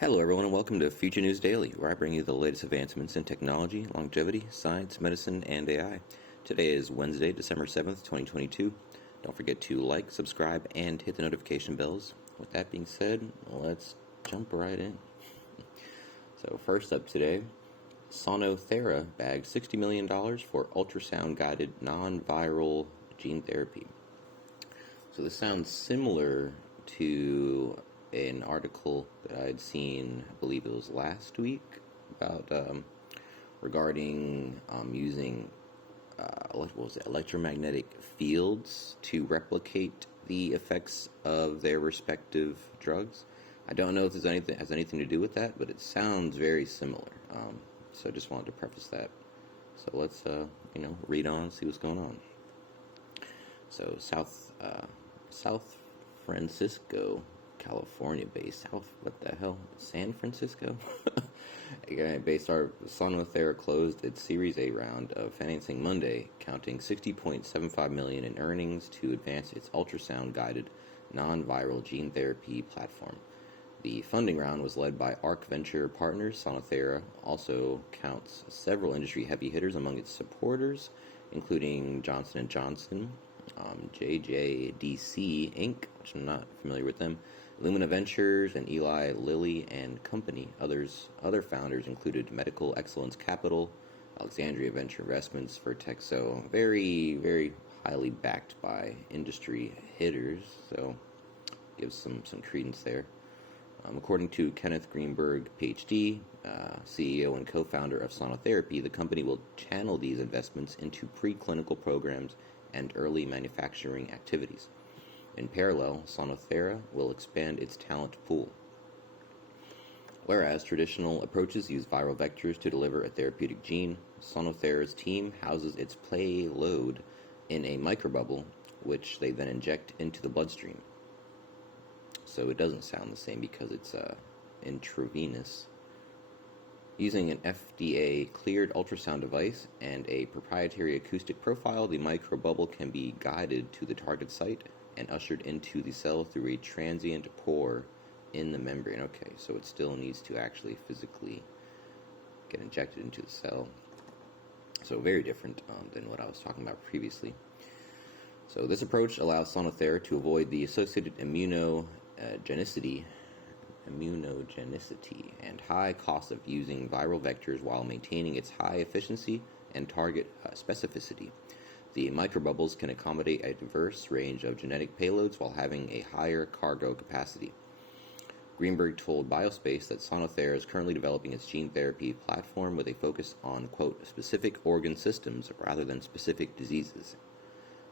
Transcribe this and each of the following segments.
Hello, everyone, and welcome to Future News Daily, where I bring you the latest advancements in technology, longevity, science, medicine, and AI. Today is Wednesday, December 7th, 2022. Don't forget to like, subscribe, and hit the notification bells. With that being said, let's jump right in. So, first up today, Sonothera bagged $60 million for ultrasound-guided non-viral gene therapy. So this sounds similar to an article that I had seen, I believe it was last week, about regarding using what was it, electromagnetic fields to replicate the effects of their respective drugs. I don't know if there's anything has anything to do with that, but it sounds very similar. So I just wanted to preface that. So let's read on, see what's going on. So South Francisco, California-based what the hell? San Francisco? Based Sonothera closed its Series A round of financing Monday, counting $60.75 million in earnings to advance its ultrasound-guided non-viral gene therapy platform. The funding round was led by ARC Venture Partners. Sonothera also counts several industry heavy hitters among its supporters, including Johnson & Johnson, JJDC Inc., which I'm not familiar with them, Lumina Ventures, and Eli Lilly and Company. Other founders included Medical Excellence Capital, Alexandria Venture Investments, Vertex. So very, very highly backed by industry hitters. So gives some credence there. According to Kenneth Greenberg, PhD, CEO and co-founder of Sonotherapy, the company will channel these investments into preclinical programs and early manufacturing activities. In parallel, Sonothera will expand its talent pool. Whereas traditional approaches use viral vectors to deliver a therapeutic gene, Sonothera's team houses its payload in a microbubble, which they then inject into the bloodstream. So it doesn't sound the same because it's intravenous. Using an FDA-cleared ultrasound device and a proprietary acoustic profile, the microbubble can be guided to the target site and ushered into the cell through a transient pore in the membrane. Okay, so it still needs to actually physically get injected into the cell. So very different than what I was talking about previously. So this approach allows Sonothera to avoid the associated immunogenicity and high cost of using viral vectors while maintaining its high efficiency and target specificity. The microbubbles can accommodate a diverse range of genetic payloads while having a higher cargo capacity. Greenberg told Biospace that Sonothera is currently developing its gene therapy platform with a focus on, quote, specific organ systems rather than specific diseases.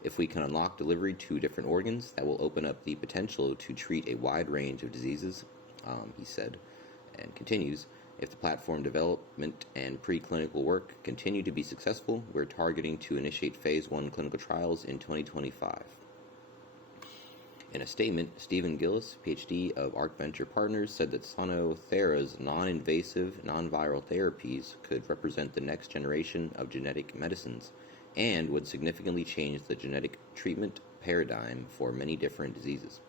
If we can unlock delivery to different organs, that will open up the potential to treat a wide range of diseases, he said, and continues, if the platform development and preclinical work continue to be successful, we're targeting to initiate Phase 1 clinical trials in 2025. In a statement, Stephen Gillis, PhD of ARC Venture Partners, said that Sonothera's non-invasive, non-viral therapies could represent the next generation of genetic medicines and would significantly change the genetic treatment paradigm for many different diseases.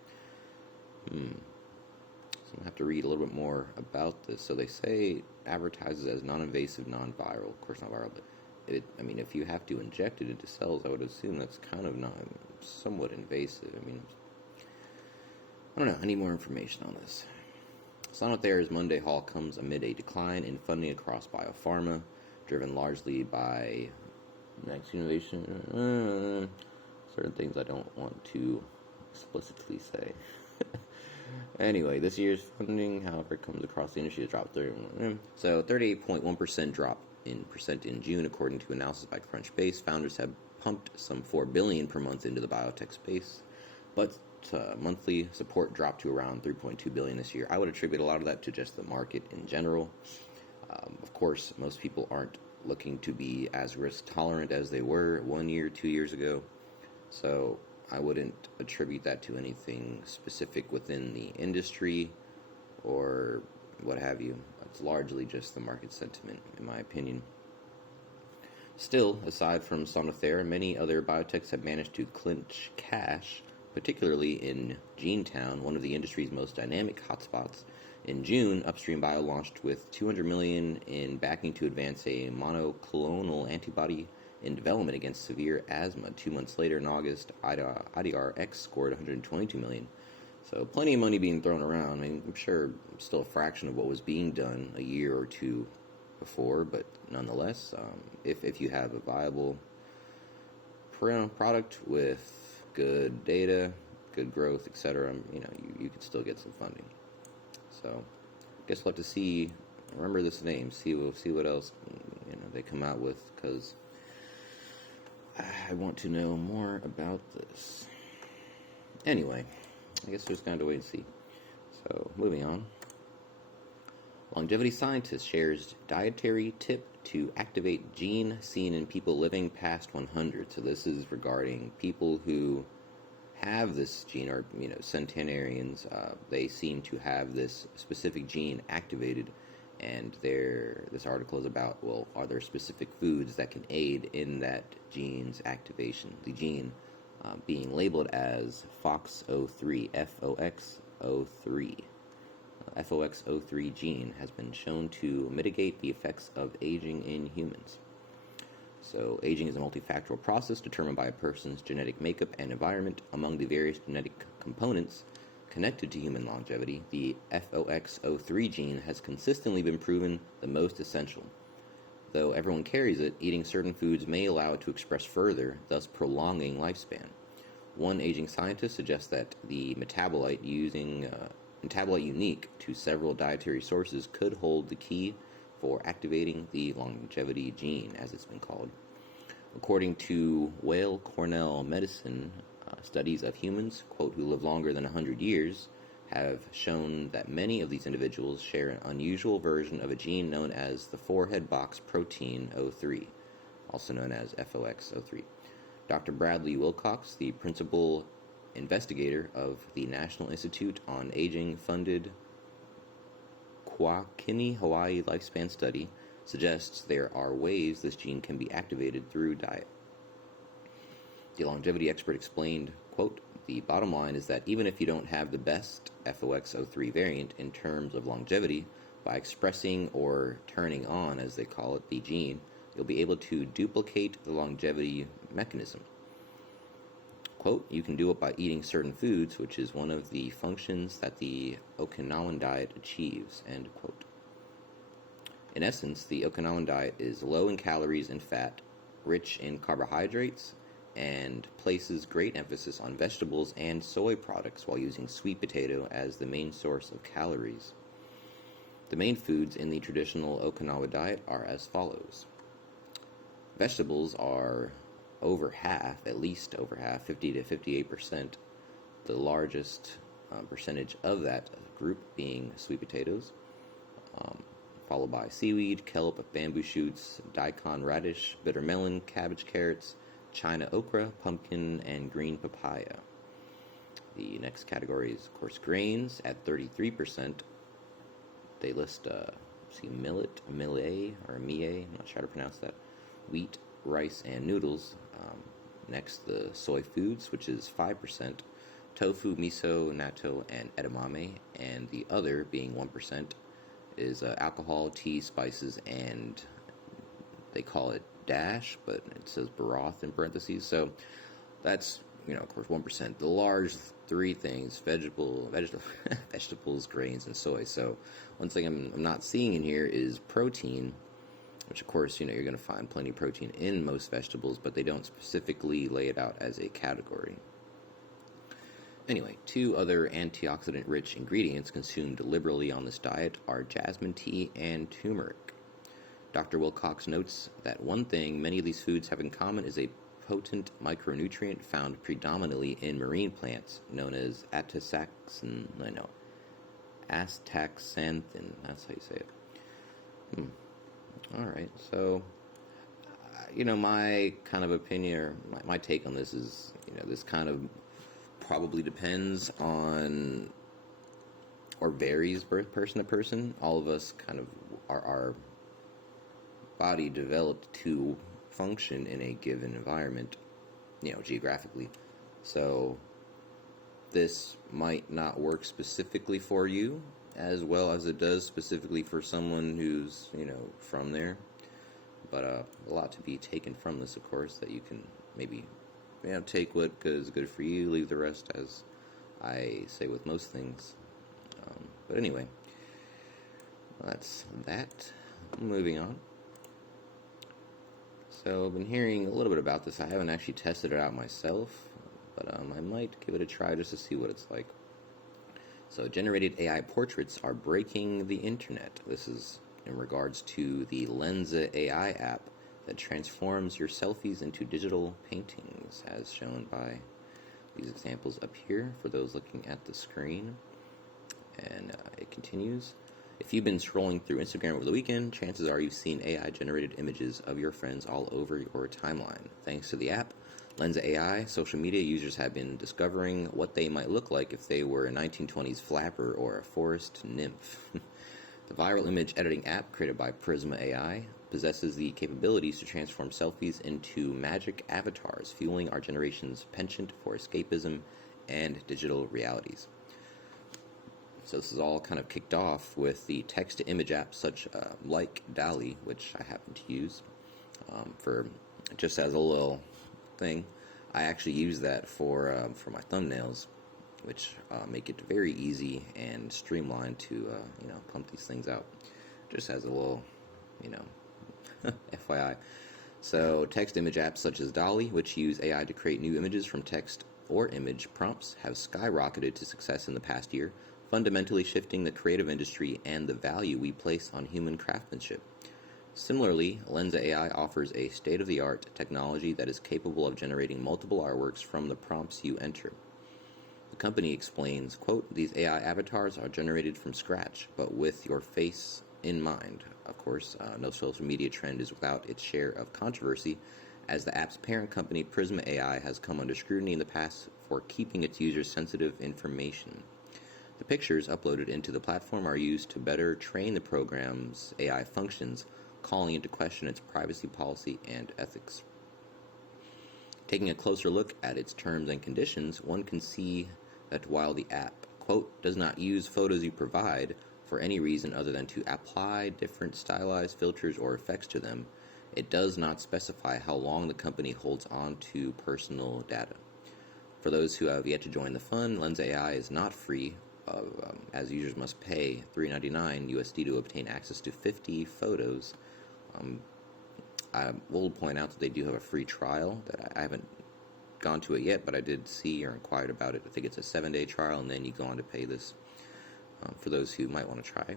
So I'm going to have to read a little bit more about this. So they say advertises as non-invasive, non-viral. Of course, not viral, but if you have to inject it into cells, I would assume that's kind of somewhat invasive. I don't know. I need more information on this. Sonothera's Monday haul comes amid a decline in funding across biopharma, driven largely by next innovation. Certain things I don't want to explicitly say. Anyway, this year's funding, however, comes across the industry has dropped 38.1% drop in June, according to analysis by Crunchbase. Founders have pumped some $4 billion per month into the biotech space, but monthly support dropped to around $3.2 billion this year. I would attribute a lot of that to just the market in general. Of course, most people aren't looking to be as risk tolerant as they were 1 year, 2 years ago. So I wouldn't attribute that to anything specific within the industry or what have you. It's largely just the market sentiment, in my opinion. Still, aside from Sonothera, many other biotechs have managed to clinch cash, particularly in Genetown, one of the industry's most dynamic hotspots, In June, Upstream Bio launched with $200 million in backing to advance a monoclonal antibody in development against severe asthma. 2 months later, in August, IDRx scored $122 million. So plenty of money being thrown around. I mean, I'm sure still a fraction of what was being done a year or two before, but nonetheless, if you have a viable product with good data, good growth, etc., you could still get some funding. So, I guess we'll have to see. Remember this name. See what else they come out with, because I want to know more about this. Anyway, I guess we're just going to wait and see. So, moving on. Longevity scientist shares dietary tip to activate gene seen in people living past 100. So this is regarding people who have this gene, or centenarians. They seem to have this specific gene activated, and this article is about, well, are there specific foods that can aid in that gene's activation? The gene being labeled as FOXO3, FOXO3. FOXO3 gene has been shown to mitigate the effects of aging in humans. So, aging is a multifactorial process determined by a person's genetic makeup and environment. Among the various genetic components connected to human longevity, the FOXO3 gene has consistently been proven the most essential. Though everyone carries it, eating certain foods may allow it to express further, thus prolonging lifespan. One aging scientist suggests that the metabolite unique to several dietary sources could hold the key for activating the longevity gene, as it's been called. According to Weill Cornell Medicine, studies of humans, quote, who live longer than 100 years, have shown that many of these individuals share an unusual version of a gene known as the forehead box protein 03, also known as FOXO3. Dr. Bradley Wilcox, the principal investigator of the National Institute on Aging-funded Kwakini Hawaii Lifespan Study, suggests there are ways this gene can be activated through diet. The longevity expert explained, quote, the bottom line is that even if you don't have the best FOXO3 variant in terms of longevity, by expressing or turning on, as they call it, the gene, you'll be able to duplicate the longevity mechanism. Quote, you can do it by eating certain foods, which is one of the functions that the Okinawan diet achieves, end quote. In essence, the Okinawan diet is low in calories and fat, rich in carbohydrates, and places great emphasis on vegetables and soy products while using sweet potato as the main source of calories. The main foods in the traditional Okinawa diet are as follows. Vegetables are at least over half, 50 to 58%, the largest percentage of that group being sweet potatoes, followed by seaweed, kelp, bamboo shoots, daikon radish, bitter melon, cabbage, carrots, China okra, pumpkin, and green papaya. The next category is, of course, grains at 33%. They list millet, I'm not sure how to pronounce that, wheat, rice, and noodles. Next, the soy foods, which is 5%, tofu, miso, natto, and edamame, and the other, being 1%, is alcohol, tea, spices, and they call it dash, but it says broth in parentheses, so that's, of course, 1%. The large three things, vegetables, grains, and soy. So one thing I'm not seeing in here is protein, which, of course, you're going to find plenty of protein in most vegetables, but they don't specifically lay it out as a category. Anyway, two other antioxidant-rich ingredients consumed liberally on this diet are jasmine tea and turmeric. Dr. Wilcox notes that one thing many of these foods have in common is a potent micronutrient found predominantly in marine plants, known as astaxanthin. That's how you say it. All right, so, my kind of opinion, or my take on this is, this kind of probably depends on, or varies person to person. All of us kind of, our body developed to function in a given environment, geographically. So, this might not work specifically for you, as well as it does specifically for someone who's, from there. But a lot to be taken from this, of course, that you can maybe, take what is good for you, leave the rest, as I say with most things. But anyway, that's that. Moving on. So I've been hearing a little bit about this. I haven't actually tested it out myself, but I might give it a try just to see what it's like. So generated AI portraits are breaking the internet. This is in regards to the Lensa AI app that transforms your selfies into digital paintings, as shown by these examples up here for those looking at the screen. And it continues. If you've been scrolling through Instagram over the weekend, chances are you've seen AI-generated images of your friends all over your timeline. Thanks to the app, Lensa AI, social media users have been discovering what they might look like if they were a 1920s flapper or a forest nymph. The viral image editing app created by Prisma AI possesses the capabilities to transform selfies into magic avatars, fueling our generation's penchant for escapism and digital realities. So this is all kind of kicked off with the text-to-image apps such like DALL-E, which I happen to use for just as a little thing. I actually use that for my thumbnails, which make it very easy and streamlined to pump these things out. Just as a little, FYI. So text-image apps such as DALL-E, which use AI to create new images from text or image prompts, have skyrocketed to success in the past year, fundamentally shifting the creative industry and the value we place on human craftsmanship. Similarly, Lensa AI offers a state-of-the-art technology that is capable of generating multiple artworks from the prompts you enter. The company explains, quote, "These AI avatars are generated from scratch, but with your face in mind." Of course, no social media trend is without its share of controversy, as the app's parent company, Prisma AI, has come under scrutiny in the past for keeping its users sensitive information. The pictures uploaded into the platform are used to better train the program's AI functions, calling into question its privacy policy and ethics. Taking a closer look at its terms and conditions, one can see that while the app, quote, "does not use photos you provide for any reason other than to apply different stylized filters or effects to them, it does not specify how long the company holds on to personal data." For those who have yet to join the fun, Lensa AI is not free, as users must pay $3.99 USD to obtain access to 50 photos. I will point out that they do have a free trial that I haven't gone to it yet, but I did see or inquired about it. I think it's a 7-day trial, and then you go on to pay this for those who might want to try.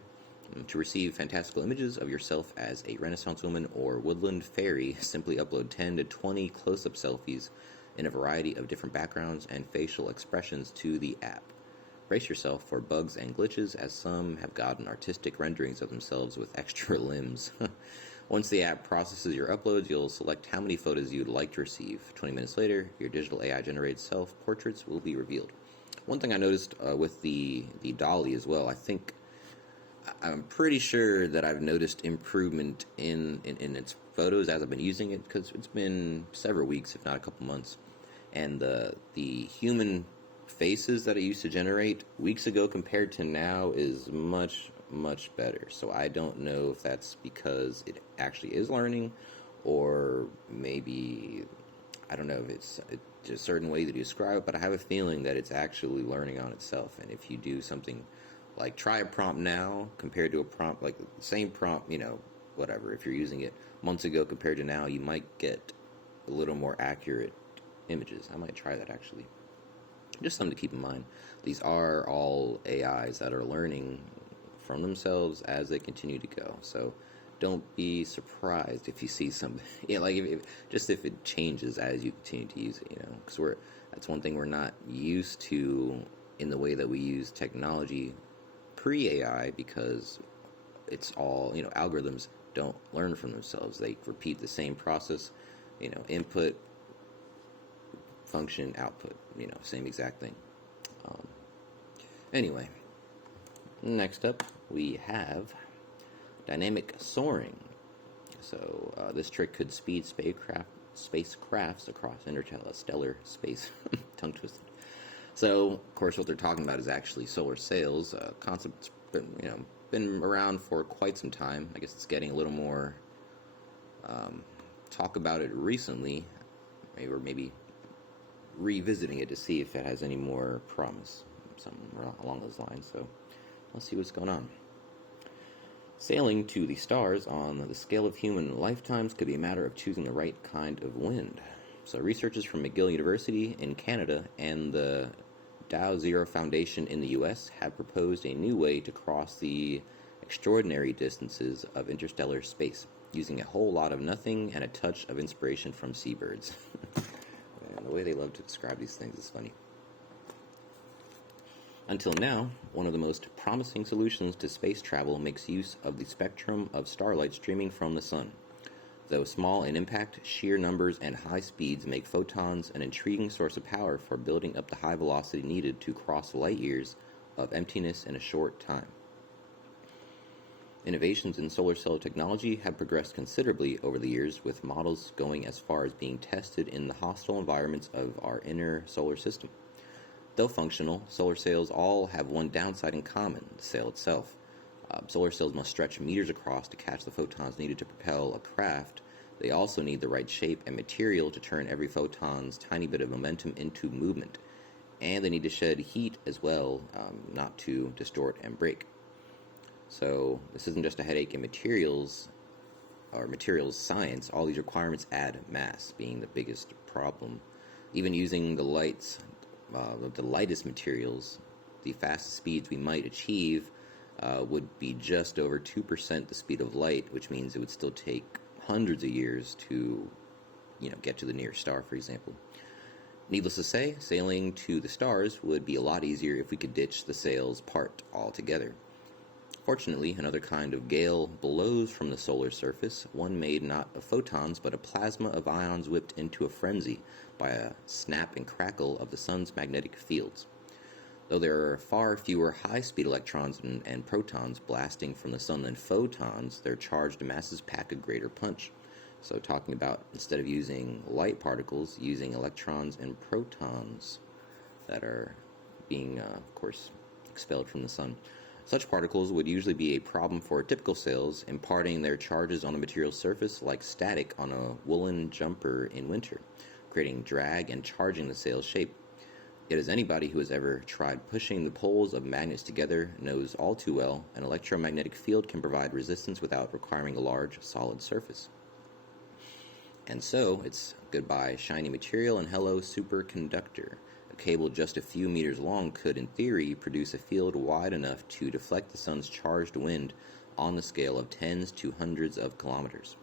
To receive fantastical images of yourself as a Renaissance woman or woodland fairy, simply upload 10 to 20 close-up selfies in a variety of different backgrounds and facial expressions to the app. Brace yourself for bugs and glitches, as some have gotten artistic renderings of themselves with extra limbs. Once the app processes your uploads, you'll select how many photos you'd like to receive. 20 minutes later, your digital AI-generated self-portraits will be revealed. One thing I noticed with the DALL-E as well, I'm pretty sure that I've noticed improvement in its photos as I've been using it, because it's been several weeks, if not a couple months. And the human faces that it used to generate weeks ago compared to now is much, much better. So I don't know if that's because it actually is learning, or maybe, I don't know if it's just a certain way that you describe it, but I have a feeling that it's actually learning on itself. And if you do something like try a prompt now compared to a prompt, like the same prompt, whatever, if you're using it months ago compared to now, you might get a little more accurate images. I might try that actually. Just something to keep in mind. These are all AIs that are learning from themselves as they continue to go. So don't be surprised if you see some, if it changes as you continue to use it, because that's one thing we're not used to in the way that we use technology pre-AI, because it's all, algorithms don't learn from themselves. They repeat the same process, input, function, output, same exact thing. Anyway, next up we have dynamic soaring. So this trick could speed spacecrafts across interstellar space. Tongue twisted. So, of course, what they're talking about is actually solar sails, concept been around for quite some time. I guess it's getting a little more talk about it recently, or maybe revisiting it to see if it has any more promise, something along those lines. So let's see what's going on. Sailing to the stars on the scale of human lifetimes could be a matter of choosing the right kind of wind. So researchers from McGill University in Canada and the Dow Zero Foundation in the U.S. have proposed a new way to cross the extraordinary distances of interstellar space, using a whole lot of nothing and a touch of inspiration from seabirds. Man, the way they love to describe these things is funny. Until now, one of the most promising solutions to space travel makes use of the spectrum of starlight streaming from the sun. Though small in impact, sheer numbers and high speeds make photons an intriguing source of power for building up the high velocity needed to cross light years of emptiness in a short time. Innovations in solar cell technology have progressed considerably over the years, with models going as far as being tested in the hostile environments of our inner solar system. Though functional, solar sails all have one downside in common: the sail itself. Solar sails must stretch meters across to catch the photons needed to propel a craft. They also need the right shape and material to turn every photon's tiny bit of momentum into movement. And they need to shed heat as well, not to distort and break. So this isn't just a headache in materials or materials science. All these requirements add mass, being the biggest problem. Even using the lightest materials, the fastest speeds we might achieve would be just over 2% the speed of light, which means it would still take hundreds of years to, get to the nearest star, for example. Needless to say, sailing to the stars would be a lot easier if we could ditch the sails part altogether. Fortunately, another kind of gale blows from the solar surface, one made not of photons, but a plasma of ions whipped into a frenzy by a snap and crackle of the sun's magnetic fields. Though there are far fewer high-speed electrons and protons blasting from the sun than photons, their charged masses pack a greater punch. So talking about, instead of using light particles, using electrons and protons that are being, of course, expelled from the sun. Such particles would usually be a problem for typical sails, imparting their charges on a material surface like static on a woolen jumper in winter, creating drag and charging the sail's shape. Yet as anybody who has ever tried pushing the poles of magnets together knows all too well, an electromagnetic field can provide resistance without requiring a large, solid surface. And so, it's goodbye shiny material and hello superconductor. A cable just a few meters long could, in theory, produce a field wide enough to deflect the sun's charged wind on the scale of tens to hundreds of kilometers.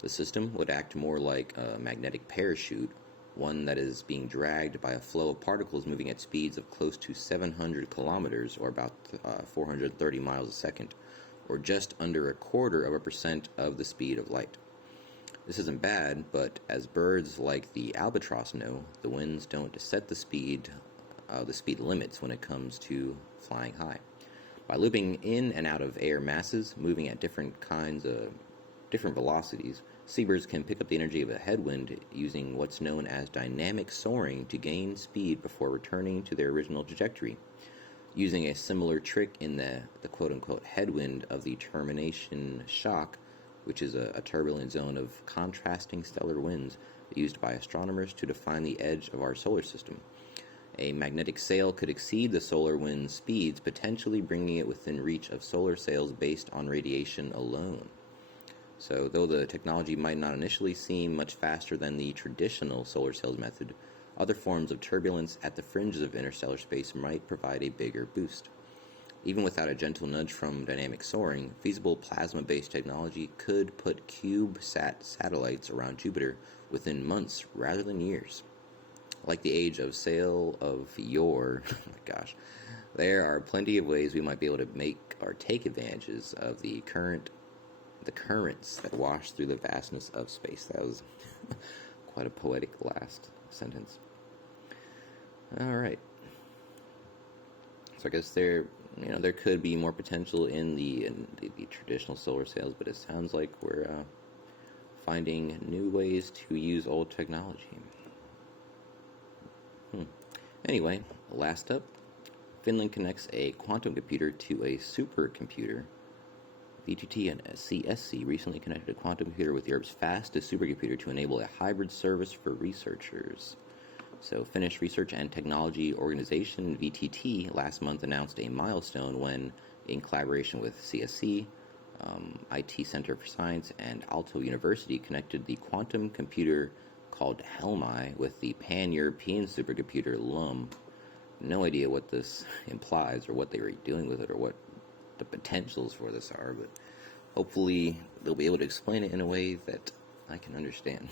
The system would act more like a magnetic parachute, one that is being dragged by a flow of particles moving at speeds of close to 700 kilometers, or about 430 miles a second, or just under 0.25% of the speed of light. This isn't bad, but as birds like the albatross know, the winds don't set the speed limits when it comes to flying high. By looping in and out of air masses, moving at different velocities, seabirds can pick up the energy of a headwind using what's known as dynamic soaring to gain speed before returning to their original trajectory. Using a similar trick in the quote-unquote headwind of the termination shock, which is a turbulent zone of contrasting stellar winds used by astronomers to define the edge of our solar system. A magnetic sail could exceed the solar wind speeds, potentially bringing it within reach of solar sails based on radiation alone. So, though the technology might not initially seem much faster than the traditional solar sails method, other forms of turbulence at the fringes of interstellar space might provide a bigger boost. Even without a gentle nudge from dynamic soaring, feasible plasma-based technology could put CubeSat satellites around Jupiter within months rather than years. Like the age of sail of yore, oh my gosh, there are plenty of ways we might be able to make or take advantages of the currents that wash through the vastness of space. That was quite a poetic last sentence. All right. So I guess there could be more potential in the traditional solar sails, but it sounds like we're finding new ways to use old technology. Anyway, last up, Finland connects a quantum computer to a supercomputer. VTT and CSC recently connected a quantum computer with Europe's fastest supercomputer to enable a hybrid service for researchers. So, Finnish Research and Technology Organization, VTT, last month announced a milestone when, in collaboration with CSC, IT Center for Science, and Aalto University, connected the quantum computer called Helmi with the pan-European supercomputer LUM. No idea what this implies or what they were doing with it or what the potentials for this are, but hopefully they'll be able to explain it in a way that I can understand.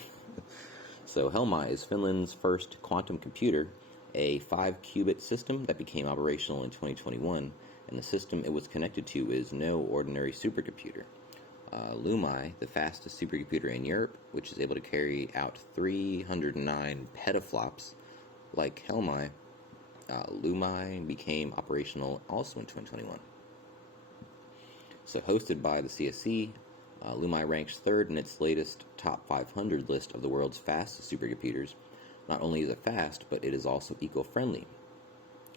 So Helmi is Finland's first quantum computer, a 5-qubit system that became operational in 2021, and the system it was connected to is no ordinary supercomputer. Lumi, the fastest supercomputer in Europe, which is able to carry out 309 petaflops. Like Helmi, Lumi became operational also in 2021. So hosted by the CSC, Lumi ranks third in its latest top 500 list of the world's fastest supercomputers. Not only is it fast, but it is also eco-friendly,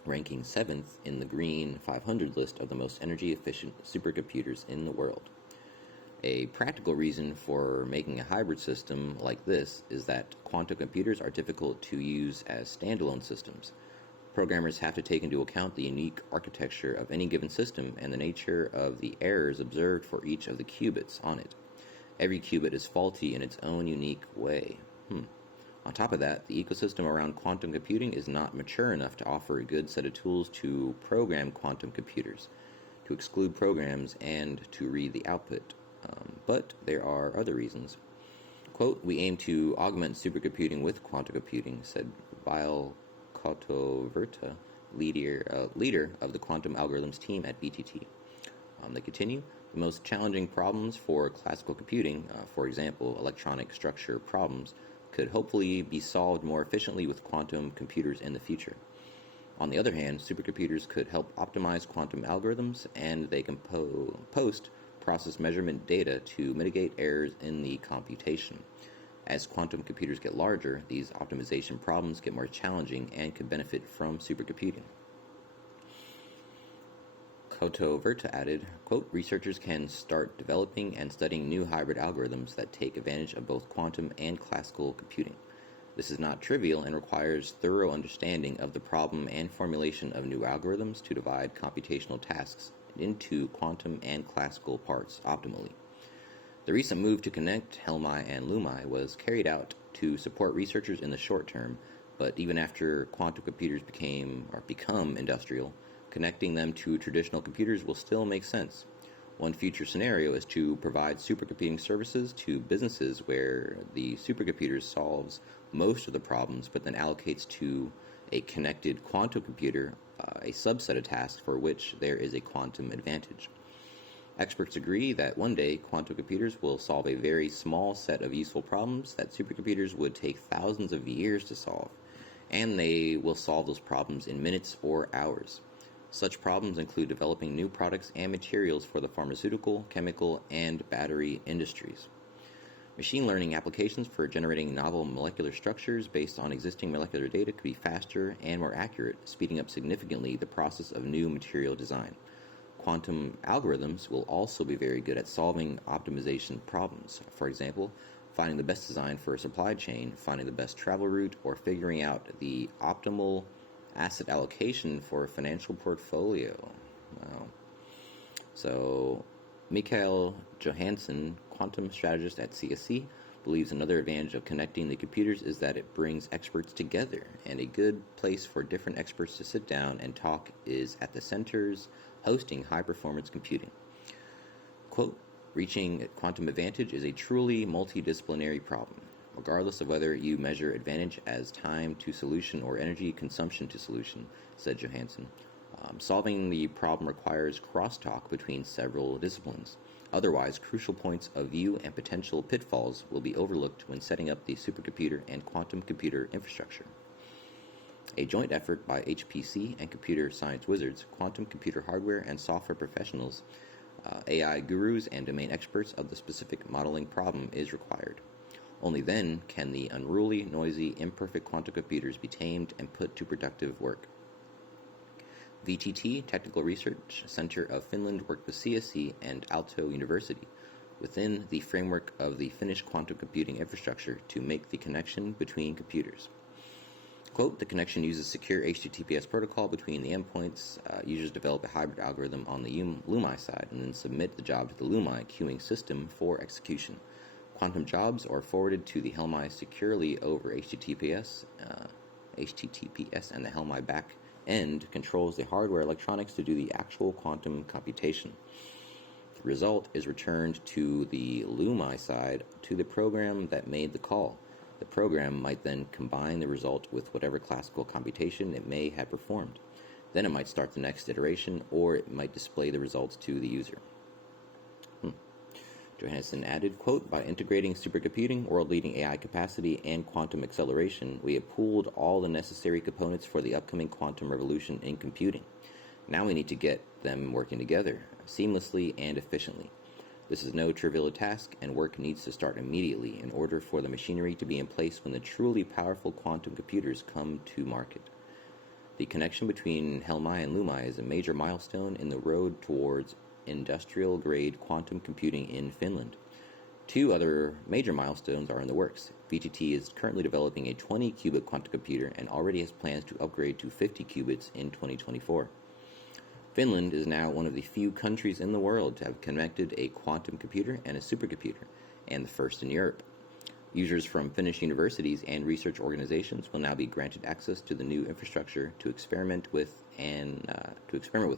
ranking 7th in the Green 500 list of the most energy-efficient supercomputers in the world. A practical reason for making a hybrid system like this is that quantum computers are difficult to use as standalone systems. Programmers have to take into account the unique architecture of any given system and the nature of the errors observed for each of the qubits on it. Every qubit is faulty in its own unique way. On top of that, the ecosystem around quantum computing is not mature enough to offer a good set of tools to program quantum computers, to exclude programs, and to read the output. But there are other reasons. Quote, "We aim to augment supercomputing with quantum computing," said Vile Kotoverta, leader of the quantum algorithms team at VTT. They continue, "The most challenging problems for classical computing, for example, electronic structure problems, could hopefully be solved more efficiently with quantum computers in the future. On the other hand, supercomputers could help optimize quantum algorithms, and they can post-process measurement data to mitigate errors in the computation. As quantum computers get larger, these optimization problems get more challenging and could benefit from supercomputing." Kotoverta added, quote, "Researchers can start developing and studying new hybrid algorithms that take advantage of both quantum and classical computing. This is not trivial and requires thorough understanding of the problem and formulation of new algorithms to divide computational tasks into quantum and classical parts optimally. The recent move to connect Helmi and Lumi was carried out to support researchers in the short term, but even after quantum computers become industrial, connecting them to traditional computers will still make sense. One future scenario is to provide supercomputing services to businesses where the supercomputer solves most of the problems, but then allocates to a connected quantum computer a subset of tasks for which there is a quantum advantage. Experts agree that one day quantum computers will solve a very small set of useful problems that supercomputers would take thousands of years to solve, and they will solve those problems in minutes or hours. Such problems include developing new products and materials for the pharmaceutical, chemical, and battery industries. Machine learning applications for generating novel molecular structures based on existing molecular data could be faster and more accurate, speeding up significantly the process of new material design. Quantum algorithms will also be very good at solving optimization problems. For example, finding the best design for a supply chain, finding the best travel route, or figuring out the optimal asset allocation for a financial portfolio. Wow. So, Mikael Johansson, quantum strategist at CSC, believes another advantage of connecting the computers is that it brings experts together, and a good place for different experts to sit down and talk is at the centers hosting high-performance computing. Quote, "Reaching quantum advantage is a truly multidisciplinary problem. Regardless of whether you measure advantage as time to solution or energy consumption to solution," said Johansson. Solving the problem requires crosstalk between several disciplines. Otherwise, crucial points of view and potential pitfalls will be overlooked when setting up the supercomputer and quantum computer infrastructure. A joint effort by HPC and computer science wizards, quantum computer hardware and software professionals, AI gurus, and domain experts of the specific modeling problem is required. Only then can the unruly, noisy, imperfect quantum computers be tamed and put to productive work. VTT Technical Research Center of Finland worked with CSE and Aalto University within the framework of the Finnish quantum computing infrastructure to make the connection between computers. Quote, the connection uses secure HTTPS protocol between the endpoints. Users develop a hybrid algorithm on the LUMI side and then submit the job to the LUMI queuing system for execution. Quantum jobs are forwarded to the Helmi securely over HTTPS, and the Helmi back end controls the hardware electronics to do the actual quantum computation. The result is returned to the LUMI side to the program that made the call. The program might then combine the result with whatever classical computation it may have performed. Then it might start the next iteration, or it might display the results to the user. Johannesson added, quote, by integrating supercomputing, world-leading AI capacity, and quantum acceleration, we have pooled all the necessary components for the upcoming quantum revolution in computing. Now we need to get them working together, seamlessly and efficiently. This is no trivial task, and work needs to start immediately in order for the machinery to be in place when the truly powerful quantum computers come to market. The connection between Helmi and LUMI is a major milestone in the road towards industrial-grade quantum computing in Finland. 2 other major milestones are in the works. VTT is currently developing a 20-qubit quantum computer and already has plans to upgrade to 50 qubits in 2024. Finland is now one of the few countries in the world to have connected a quantum computer and a supercomputer, and the first in Europe. Users from Finnish universities and research organizations will now be granted access to the new infrastructure to experiment with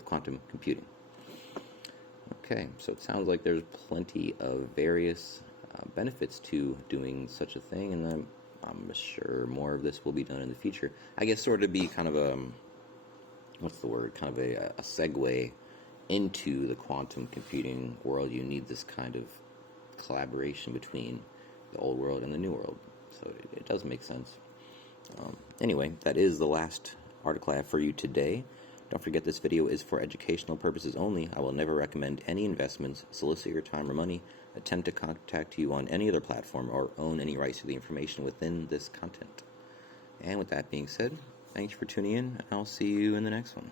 quantum computing. Okay, so it sounds like there's plenty of various benefits to doing such a thing, and I'm sure more of this will be done in the future. I guess sort of be kind of a segue into the quantum computing world. You need this kind of collaboration between the old world and the new world. So it does make sense. Anyway, that is the last article I have for you today. Don't forget this video is for educational purposes only. I will never recommend any investments, solicit your time or money, attempt to contact you on any other platform, or own any rights to the information within this content. And with that being said, thanks for tuning in, and I'll see you in the next one.